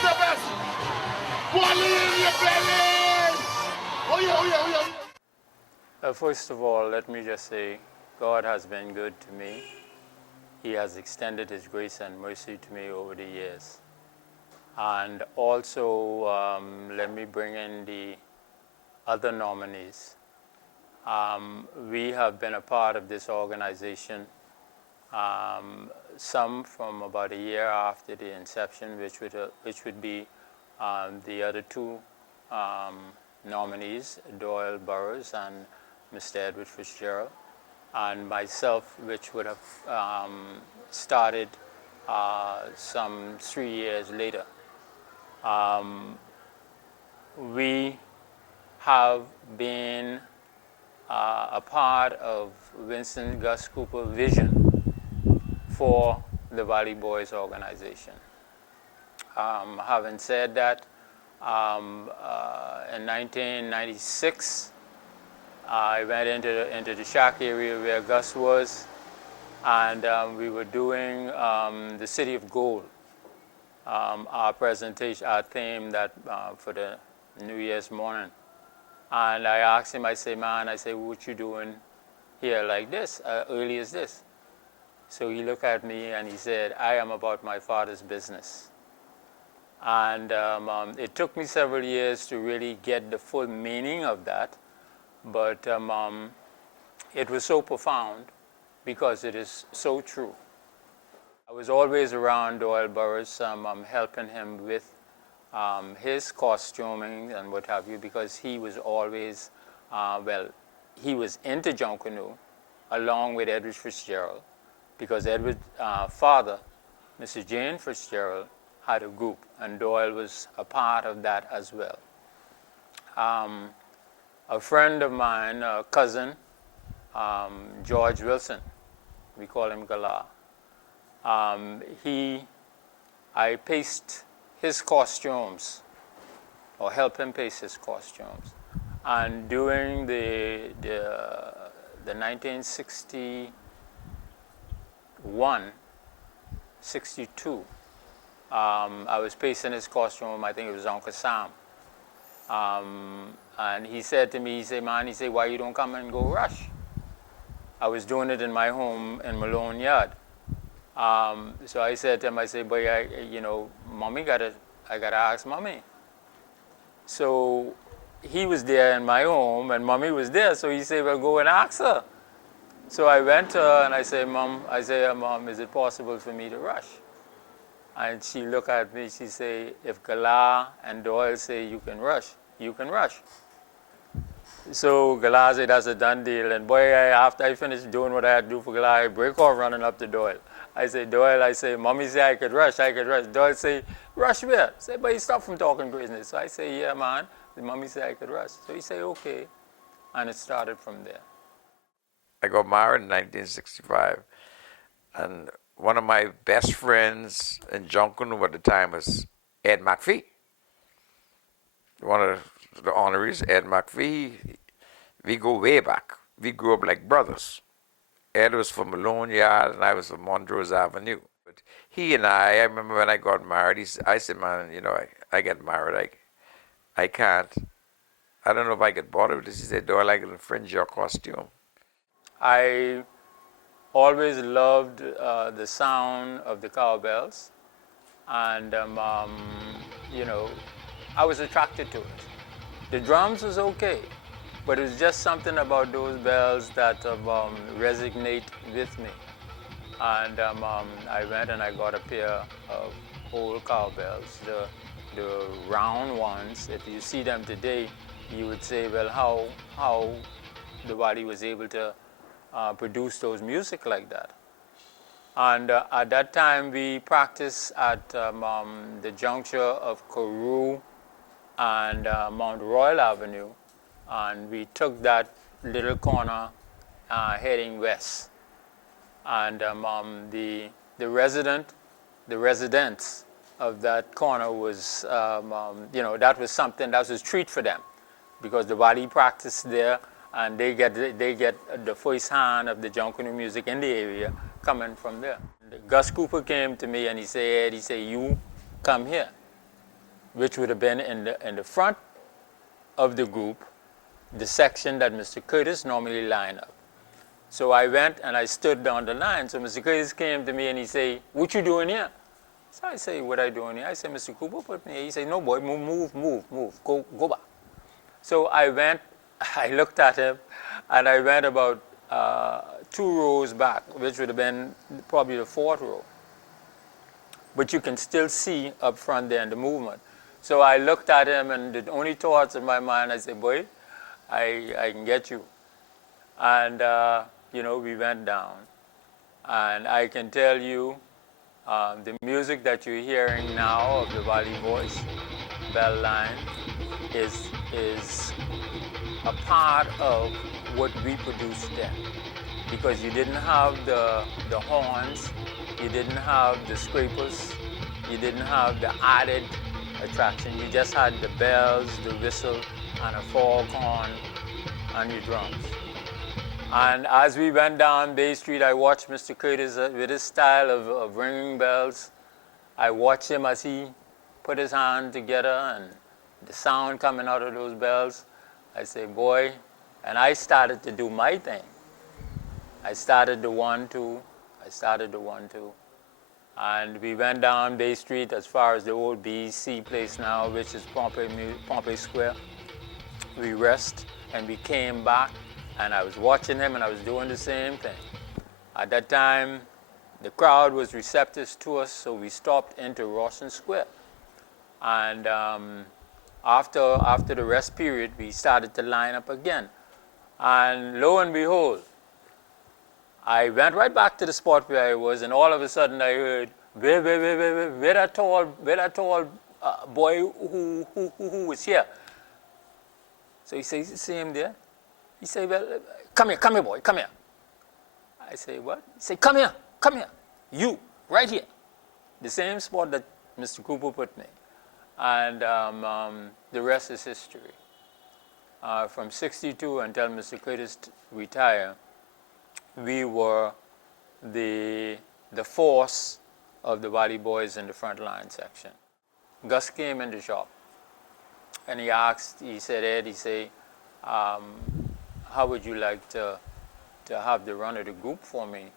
is the best. One in your belly. Oh yeah, oh yeah, oh yeah. First of all, let me just say, God has been good to me. He has extended His grace and mercy to me over the years. And also, let me bring in the other nominees. We have been a part of this organization, some from about a year after the inception, which would be the other two nominees, Doyle, Burrows, and Mr. Edward Fitzgerald, and myself, which would have started some 3 years later. We have been a part of Winston Gus Cooper's vision for the Valley Boys organization. Having said that, in 1996, I went into the shack area where Gus was, and we were doing the City of Gold, our presentation, our theme that for the New Year's morning. And I asked him, I say, man, what you doing here like this, early as this? So he looked at me and he said, I am about my father's business. And it took me several years to really get the full meaning of that, but it was so profound because it is so true. I was always around Doyle Burrows, helping him with his costuming and what have you, because he was always, he was into Junkanoo along with Edward Fitzgerald, because Edward's father, Mr. Jane Fitzgerald, had a group, and Doyle was a part of that as well. A friend of mine, a cousin, George Wilson, we call him Galah, I paced his costumes, or helped him pace his costumes. And during the 1961, 62, I was pacing his costume, I think it was Uncle Sam. And he said to me, he said, man, why you don't come and go rush? I was doing it in my home in Malone Yard. So I said to him, boy, Mommy I gotta ask Mommy. So he was there in my home and Mommy was there, so he said, well, go and ask her. So I went to her and I said, Mom, is it possible for me to rush? And she looked at me, she said, if Galah and Doyle say you can rush, you can rush. So Galah said, that's a done deal. And boy, after I finished doing what I had to do for Galah, I break off running up to Doyle. I said, Doyle, Mommy said I could rush. Doyle say, rush where? I said, but you stop from talking business. So I say, yeah, man. The Mommy said I could rush. So he said, okay. And it started from there. I got married in 1965. And one of my best friends in Junkanoo at the time was Ed McPhee. One of the Honourees, Ed McPhee. We go way back. We grew up like brothers. Ed was from Malone Yard and I was from Montrose Avenue. But he and I remember when I got married, I said, man, I get married, I can't. I don't know if I get bothered with this. He said, Doyle, I can infringe your costume. I always loved the sound of the cowbells, and I was attracted to it. The drums was okay, but it was just something about those bells that resonate with me. And I went and I got a pair of old cowbells, the round ones. If you see them today, you would say, well, how the body was able to produce those music like that. And at that time, we practiced at the juncture of Carew and Mount Royal Avenue, and we took that little corner heading west. And the residents of that corner was, that was something, that was a treat for them, because the body practiced there, and they get the first hand of the Junkanoo music in the area coming from there. Gus Cooper came to me and he said, you come here. which would have been in the front of the group, the section that Mr. Curtis normally line up. So I went and I stood down the line. So Mr. Curtis came to me and he said, "What you doing here?" So I say, "What I doing here?" I said, "Mr. Cooper put me here." He said, "No, boy, move. Go back." So I went, I looked at him, and I went about 2 rows back, which would have been probably the 4th row. But you can still see up front there in the movement. So I looked at him, and the only thoughts in my mind, I said, "Boy, I can get you." And, we went down. And I can tell you, the music that you're hearing now of the Valley Boys bell line is a part of what we produced then. Because you didn't have the horns, you didn't have the scrapers, you didn't have the added attraction. You just had the bells, the whistle, and a foghorn, and your drums. And as we went down Bay Street, I watched Mr. Curtis with his style of ringing bells. I watched him as he put his hand together and the sound coming out of those bells. I say, "Boy," and I started to do my thing. I started the 1-2. And we went down Bay Street as far as the old BEC place now, which is Pompey Square. We rest and we came back. And I was watching him, and I was doing the same thing. At that time, the crowd was receptive to us, so we stopped into Rawson Square. And after the rest period, we started to line up again. And lo and behold, I went right back to the spot where I was, and all of a sudden I heard, where that tall boy who was here. So he says, "You see him there?" He said, "Well, come here, boy, come here." I say, "What?" He said, come here, you, right here." The same spot that Mr. Cooper put me. And the rest is history. From 62 until Mr. Curtis retired, we were the force of the Valley Boys in the front line section. Gus came in the shop, and he said, "Ed," he said, "how would you like to have the run of the group for me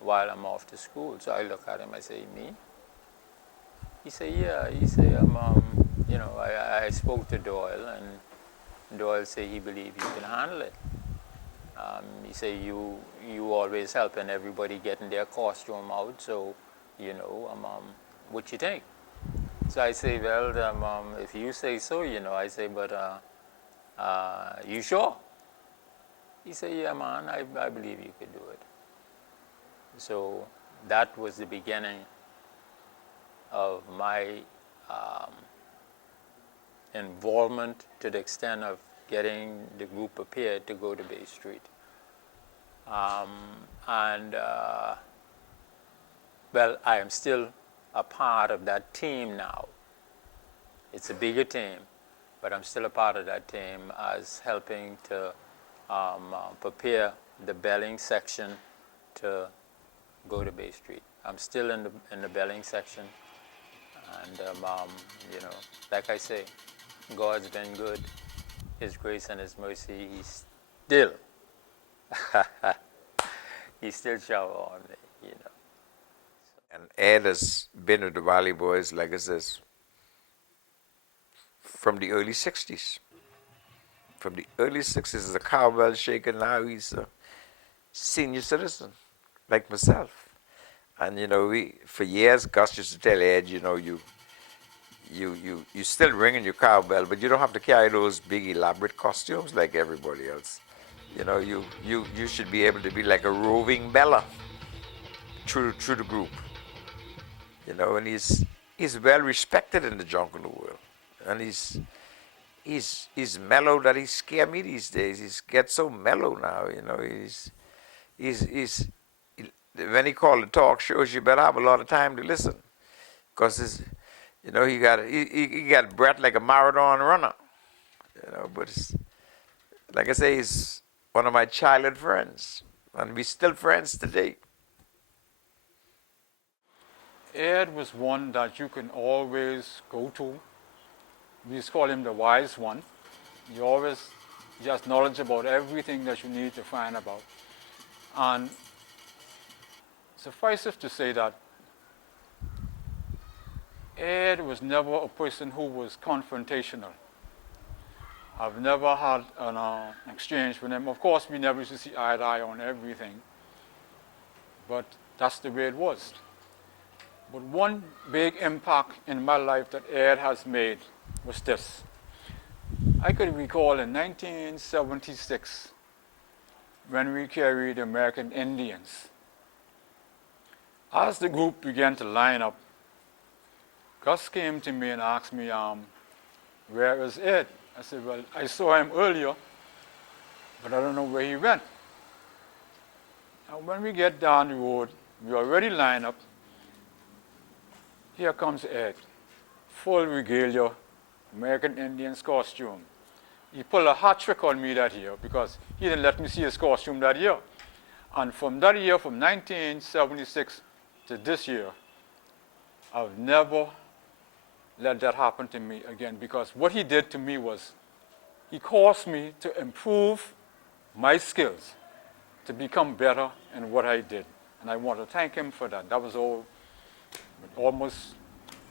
while I'm off to school?" So I look at him, I say, "Me?" He said, "Yeah." He said, I spoke to Doyle, and Doyle said he believed you can handle it. He said, you always helping everybody getting their costume out, so, what you think?" So I say, "Well, if you say so, I say, but you sure?" He said, "Yeah, man, I believe you could do it." So that was the beginning of my involvement to the extent of getting the group prepared to go to Bay Street. I am still a part of that team now. It's a bigger team, but I'm still a part of that team as helping to prepare the belling section to go to Bay Street. I'm still in the belling section, and like I say, God's been good. His grace and His mercy, He still shower on me, And Ed has been with the Valley Boys, like I says, from the early 60s. From the early 60s, as a cowbell shaker, now he's a senior citizen, like myself. And, we, for years, Gus used to tell Ed, you still ringing your cowbell, but you don't have to carry those big elaborate costumes like everybody else. You should be able to be like a roving beller through the group. And he's well respected in the jungle world. And he's mellow that he scare me these days. He gets so mellow now, he's when he called the talk shows, you better have a lot of time to listen, because he got breath like a marathon runner, But like I say, he's one of my childhood friends, and we're still friends today. Ed was one that you can always go to We used to call him the wise one. He has knowledge about everything that you need to find about. And suffice it to say that Ed was never a person who was confrontational. I've never had an exchange with him. Of course, we never used to see eye to eye on everything, but that's the way it was. But one big impact in my life that Ed has made was this. I could recall in 1976 when we carried American Indians. As the group began to line up, Gus came to me and asked me, where is Ed? I said, well, I saw him earlier, but I don't know where he went. Now, when we get down the road, we already line up. Here comes Ed, full regalia, American Indians costume. He pulled a hat trick on me that year because he didn't let me see his costume that year. And from that year, from 1976 to this year, I've never let that happen to me again, because what he did to me was he caused me to improve my skills, to become better in what I did. And I want to thank him for that. That was almost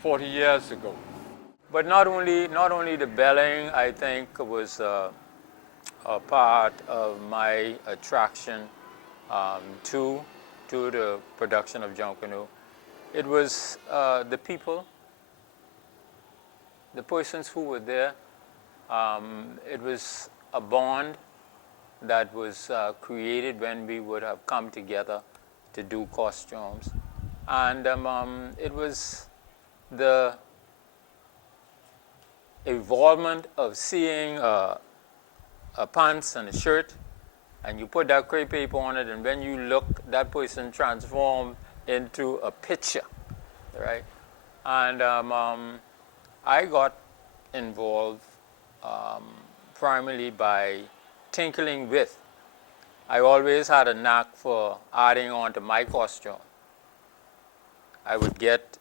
40 years ago. But not only the belling, I think, was a part of my attraction to the production of Junkanoo. It was the people, the persons who were there. It was a bond that was created when we would have come together to do costumes. And it was the involvement of seeing a pants and a shirt, and you put that crepe paper on it, and when you look, that person transformed into a picture, right? And I got involved primarily by tinkering with. I always had a knack for adding on to my costume. I would get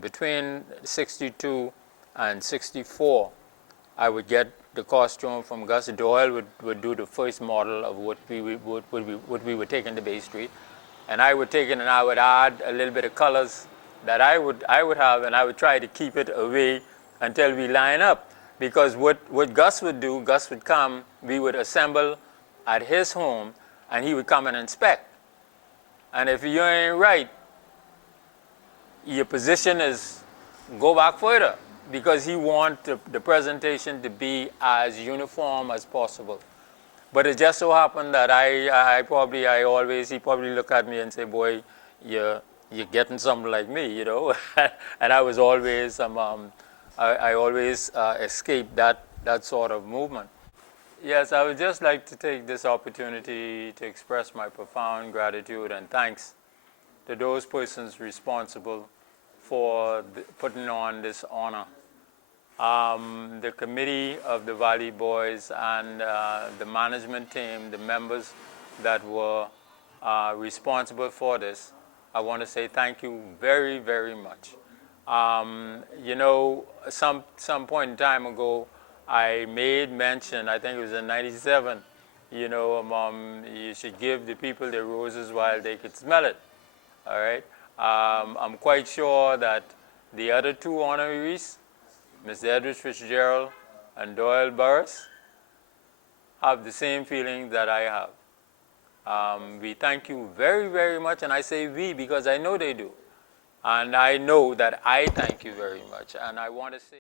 between 62 and 64, I would get the costume from Gus. Doyle would do the first model of what we would take into Bay Street, and I would take it and I would add a little bit of colors that I would have, and I would try to keep it away until we line up. Because what Gus would do, Gus would come, we would assemble at his home, and he would come and inspect. And if you ain't right, your position is go back further, because he wants the presentation to be as uniform as possible. But it just so happened that he probably look at me and say, boy, you're getting something like me, you know. And I was always, I always escaped that sort of movement. Yes, I would just like to take this opportunity to express my profound gratitude and thanks to those persons responsible for putting on this honor. The committee of the Valley Boys and the management team, the members that were responsible for this, I want to say thank you very, very much. You know, some point in time ago, I made mention, I think it was in 97, you know, you should give the people their roses while they could smell it, all right? I'm quite sure that the other two honorees, Mr. Edward Fitzgerald and Doyle Burrows, have the same feeling that I have. We thank you very, very much, and I say we because I know they do. And I know that I thank you very much, and I want to say